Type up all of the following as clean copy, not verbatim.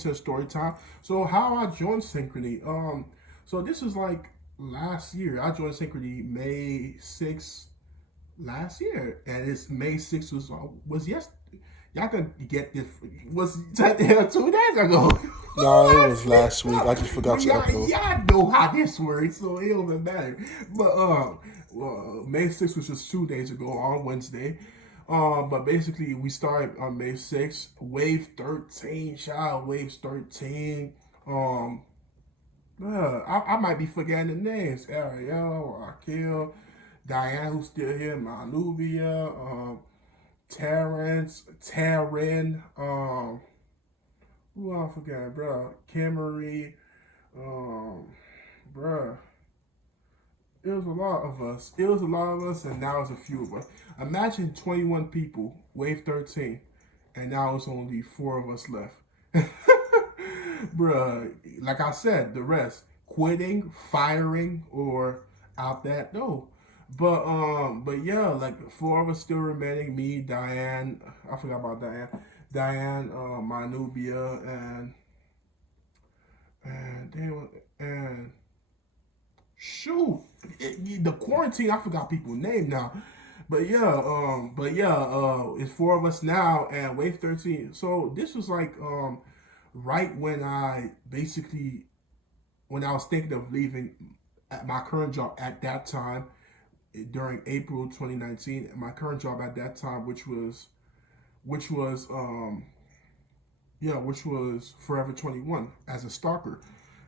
to Storytime. So how I joined Synchrony. So this is like last year. I joined Synchrony May 6th last year, and it's May 6th was yes. Y'all can get this was 2 days ago. No, it was last week. I just forgot But to y'all, upload. y'all know how this works, so it don't even matter. But May 6th was just 2 days ago on Wednesday. But basically we started on May 6th. Wave 13, child, wave 13. Um, I might be forgetting the names. Ariel, Akil, Diane, who's still here, Manubia, Terrence, Taryn, who I forgot, bro? Camry, um, bruh. It was a lot of us. It was a lot of us, and now it's a few of us. Imagine 21 people, wave 13, and now it's only four of us left. Bruh, like I said, the rest quitting, firing, or out that no. But yeah, like four of us still remaining. Me, Diane, I forgot about Diane. Diane, my Nubia, and and shoot, the quarantine. I forgot people's name now, but yeah, it's four of us now, and wave 13. So this was like right when I basically when I was thinking of leaving at my current job at that time during April 2019. My current job at that time, which was which was Forever 21 as a stalker.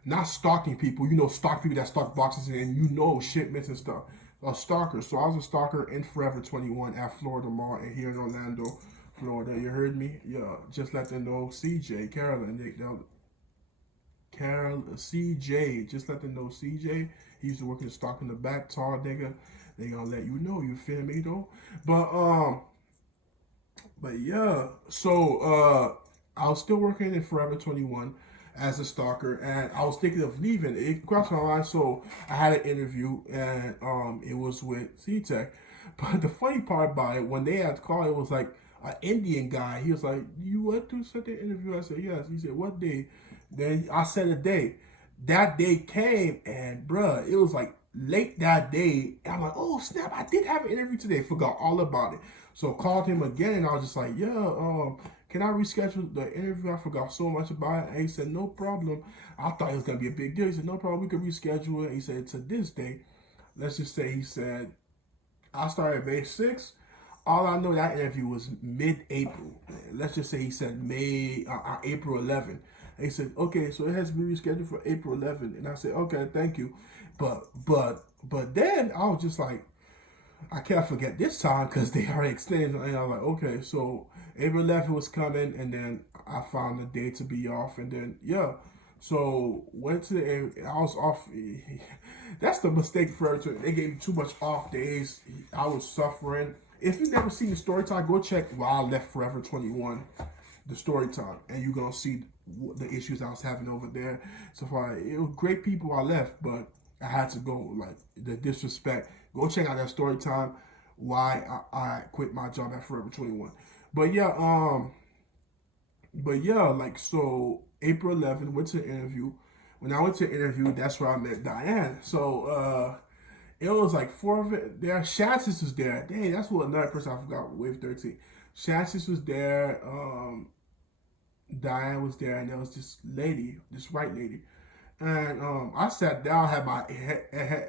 Not stalking people, stalk people that stalk boxes and shipments and stuff. A stalker. So I was a stalker in Forever 21 at Florida Mall and here in Orlando, Florida. You heard me? Yeah. Just let them know C.J. Carolyn. C.J. Just let them know C.J. He used to work in the stock in the back, tall nigga. They gonna let you know. You feel me though? But but yeah. So I was still working in Forever 21 as a stalker, and I was thinking of leaving. It crossed my mind, so I had an interview, and it was with C-Tech. But the funny part about it, when they had called, it was like an Indian guy. He was like, "You went to such an interview?" I said, "Yes." He said, "What day?" Then I said a day. That day came, and bruh, it was like late that day. And I'm like, "Oh snap! I did have an interview today. Forgot all about it." So called him again, and I was just like, "Yeah, can I reschedule the interview? I forgot so much about it." And he said, "No problem." I thought it was gonna be a big deal. He said, "No problem. We can reschedule it." He said, "To this day." Let's just say he said I started May 6th. All I know that interview was mid-April. Let's just say he said April 11th. And he said, "Okay, so it has been rescheduled for April 11th." And I said, "Okay, thank you." But then I was just like, I can't forget this time because they already extended. And I was like, okay, so April 11th was coming, and then I found a day to be off, and then yeah. So went to I was off. That's the mistake for her. They gave me too much off days. I was suffering. If you've never seen the story time, go check Why I Left Forever 21, the story time, and you're gonna see the issues I was having over there. So far, it was great people I left, but I had to go. Like the disrespect. Go check out that story time. Why I quit my job at Forever 21. But yeah, like so April 11th went to the interview. When I went to the interview, that's where I met Diane. So it was like four of it there. Shansis was there. Dang, that's what another person I forgot. Wave 13. Shansis was there. Diane was there, and there was this lady, this white lady. And I sat down, had my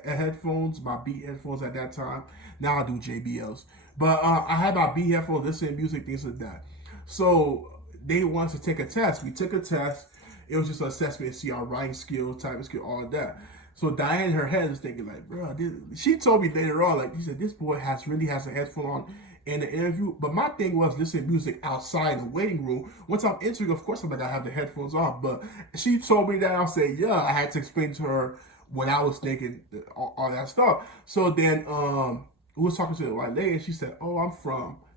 headphones, my Beat headphones at that time. Now I do JBLs. But I had my Beat headphones, listening to music, things like that. So they wanted to take a test. We took a test. It was just an assessment to see our writing skills, typing skill, all of that. So Diane, in her head, is thinking like, bro, she told me later on, like, she said, this boy really has a headphone on in the interview. But my thing was listening to music outside the waiting room. Once I'm entering, of course, I'm like, I have the headphones on. But she told me that. I said, yeah, I had to explain to her what I was thinking, all that stuff. So then we was talking to the white lady, and she said, oh,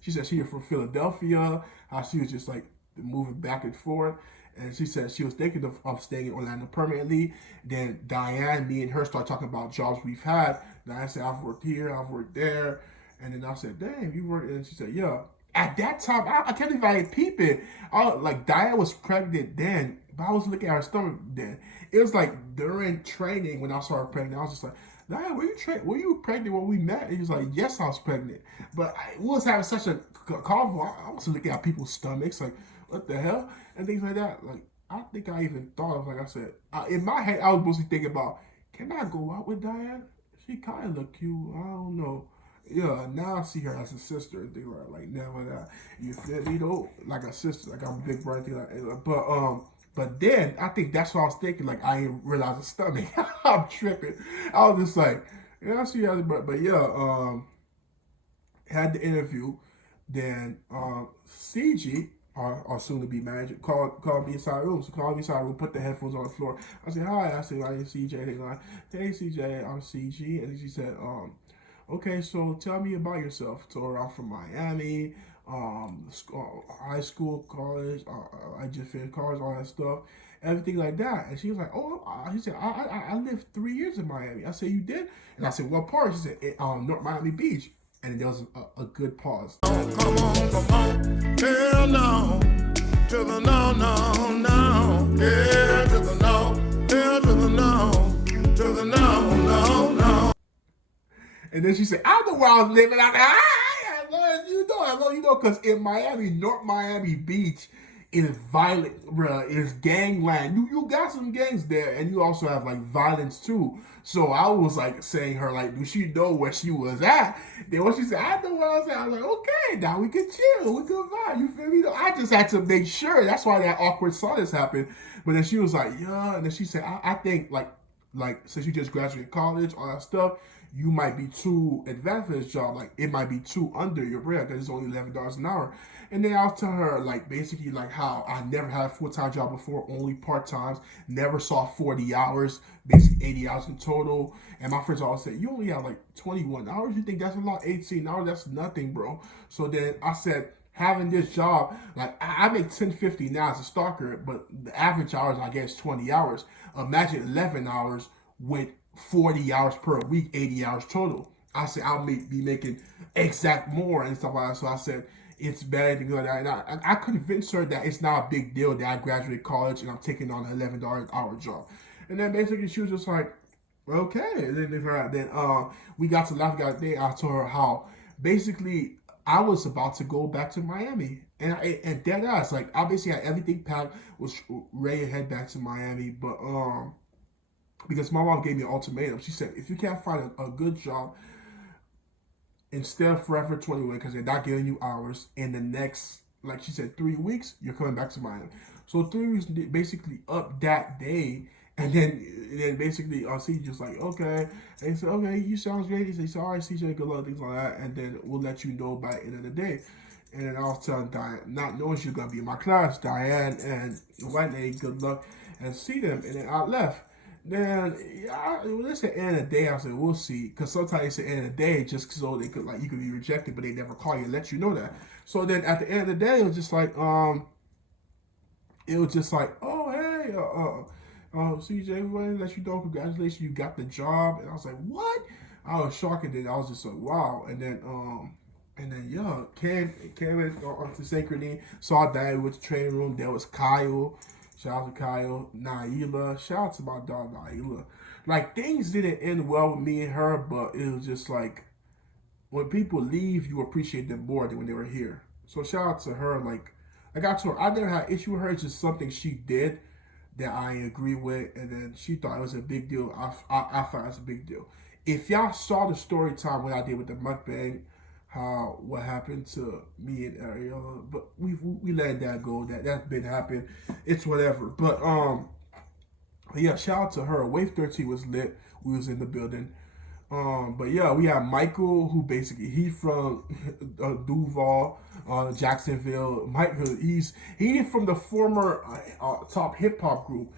she said she was from Philadelphia. How she was just like moving back and forth. And she said she was thinking of staying in Orlando permanently. Then Diane, me and her started talking about jobs we've had. Diane said, I've worked here, I've worked there. And then I said, damn, you worked? And she said, yeah. at that time, I can't even peep it. Like Diane was pregnant then, but I was looking at her stomach then. It was like during training when I saw her pregnant. I was just like, Diane, were you pregnant when we met? And he was like, yes, I was pregnant. But we was having such a convo. I was looking at people's stomachs, like, what the hell? And things like that. Like, I think I even thought of, like I said, in my head, I was mostly thinking about, can I go out with Diane? She kind of look cute. I don't know. Yeah, now I see her as a sister and things like never that. You feel me though? Like a sister, like I'm a big brother. Thing like, but then I think that's what I was thinking. Like I didn't realize the stomach. I'm tripping. I was just like, yeah, I see how, but yeah, had the interview. Then CG, our soon to be manager, called me inside the room. So called me inside the room, put the headphones on the floor. I said, hi. I said, my name is CJ. They like, hey CJ, I'm CG. And she said, okay, so tell me about yourself. Told her I'm from Miami, high school, college. I just finished college, all that stuff, everything like that. And she was like, oh, he said, I lived 3 years in Miami. I said, you did? And I said, what part? She said, North Miami Beach. And there was a good pause. Come on, hell no, to the no, no, no, yeah, to the no, hell to the no, to the no, no, no. And then she said, I know where I was living. I said, I know you know, because in Miami, North Miami Beach is violent, bruh. It's gangland. You got some gangs there, and you also have like violence too. So I was like saying her like, do she know where she was at? Then when she said, I know where I was at, I was like, okay, now we can chill, we can vibe. You feel me? I just had to make sure. That's why that awkward silence happened. But then she was like, yeah. And then she said, I think like since you just graduated college, all that stuff, you might be too advanced for this job. Like it might be too under your bread because it's only $11 an hour. And then I'll tell her like basically like how I never had a full-time job before, only part-times, never saw 40 hours, basically 80 hours in total. And my friends always say, you only have like 21 hours? You think that's a lot? 18 hours? That's nothing, bro. So then I said, having this job, like I make 10.50 now as a stalker, but the average hours I get is 20 hours. Imagine 11 hours with 40 hours per week, 80 hours total. I said I'll be making exact more and stuff like that. So I said it's better to go like that. And I convinced her that it's not a big deal that I graduated college and I'm taking on an $11 an hour job. And then basically she was just like, okay. And then we got to laugh. I told her how basically I was about to go back to Miami. And dead ass, like I basically had everything packed, was ready to head back to Miami, but because my mom gave me an ultimatum. She said, if you can't find a good job, instead of Forever 21, because they're not giving you hours, in the next, like she said, 3 weeks, you're coming back to Miami. So 3 weeks basically up that day, and then basically CJ just like, okay. And he said, okay, you sounds great. He said, all right, CJ, good luck, things like that, and then we'll let you know by the end of the day. And then I was telling Diane, not knowing she was going to be in my class, Diane and the white lady, good luck, and see them. And then I left. Then when they said end of the day, I said we'll see, because sometimes they say end of the day just so they could like you could be rejected, but they never call you and let you know that. So then at the end of the day, it was just like oh hey CJ, we want to let you know, congratulations, you got the job. And I was like, what? I was shocked, and then I was just like, wow. And then yeah, came to Synchrony, saw Diane with the training room. There was Kyle. Shout out to Kyle, Naila. Shout out to my dog Naila. Like things didn't end well with me and her, but it was just like when people leave, you appreciate them more than when they were here. So shout out to her. Like I got to her, I never had an issue with her. It's just something she did that I agree with, and then she thought it was a big deal. I thought it was a big deal. If y'all saw the story time what I did with the mukbang, what happened to me and Ariella, but we let that go. That's been happened. It's whatever. But yeah, shout out to her. Wave 13 was lit. We was in the building. But yeah, we have Michael, who basically he's from Duval, Jacksonville. Michael, he's from the former top hip hop group.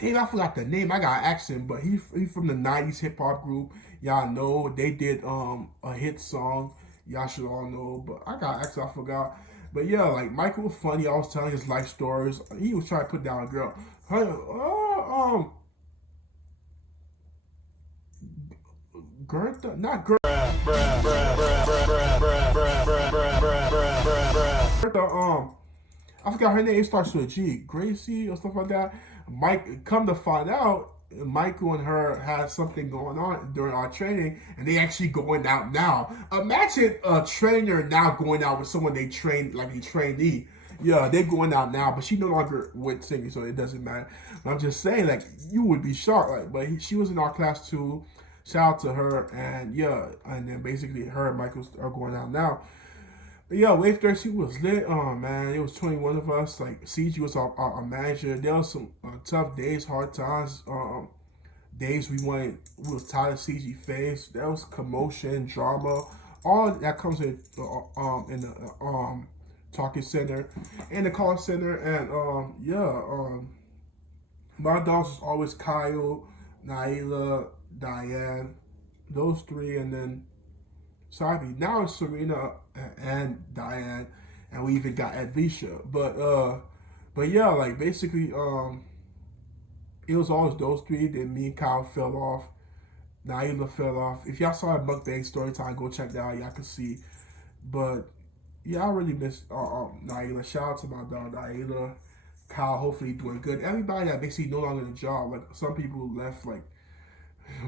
Damn, I forgot the name. I got accent, but he's from the '90s hip hop group. Y'all know they did a hit song. Y'all should all know, but I got accent. I forgot. But yeah, like Michael was funny. I was telling his life stories. He was trying to put down a girl. Gertha, not Gertha. I forgot her name. It starts with a G, Gracie or stuff like that. Mike, come to find out, Michael and her had something going on during our training, and they actually going out now. Imagine a trainer now going out with someone they trained, like a trainee. Yeah, they're going out now, but she no longer with singing, so it doesn't matter. But I'm just saying, like, you would be shocked. Like, but she was in our class too. Shout out to her, and yeah, and then basically her and Michael are going out now. But yeah, Wave 13 was lit. Oh man, it was 21 of us. Like CG was our manager. There was some tough days, hard times. Days we was tired of CG face. There was commotion, drama, all that comes in the talking center and the call center. And my dogs was always Kyle, Naila, Diane, those three, and then Sabi. Now it's Serena and Diane, and we even got Adlisha. But yeah, like basically, it was always those three. Then me and Kyle fell off. Naila fell off. If y'all saw a mukbang story time, go check that out. Y'all can see. But yeah, I really miss Naila. Shout out to my dog Naila. Kyle, hopefully doing good. Everybody that basically no longer in the job. Like some people left, like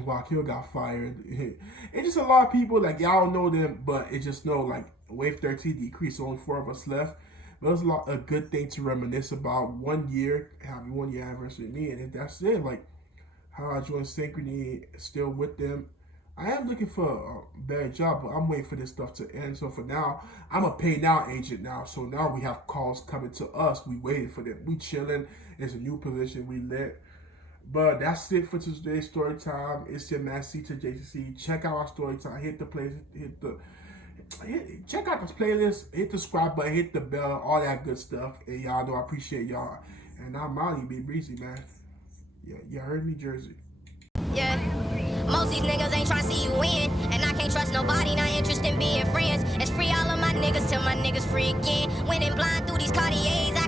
Wakil got fired. It's just a lot of people, like y'all don't know them, but it just know like Wave 13 decreased. Only 4 of us left. But it was a good thing to reminisce about 1 year, having 1 year anniversary with me, and that's it. Like how I joined Synchrony, still with them. I am looking for a better job, but I'm waiting for this stuff to end. So for now, I'm a pay now agent now. So now we have calls coming to us. We waiting for them. We chilling. It's a new position. We lit. But that's it for today's story time. It's your man C.J.C. Check out our story time. Hit the place. Check out this playlist. Hit the subscribe button. Hit the bell. All that good stuff. And y'all know I appreciate y'all. And I'm Molly. Be breezy, man. Yeah, you heard me, Jersey. Yeah. Most these niggas ain't tryna see you win. And I can't trust nobody, not interested in being friends. It's free all of my niggas till my niggas free again. Winning blind through these Cartiers.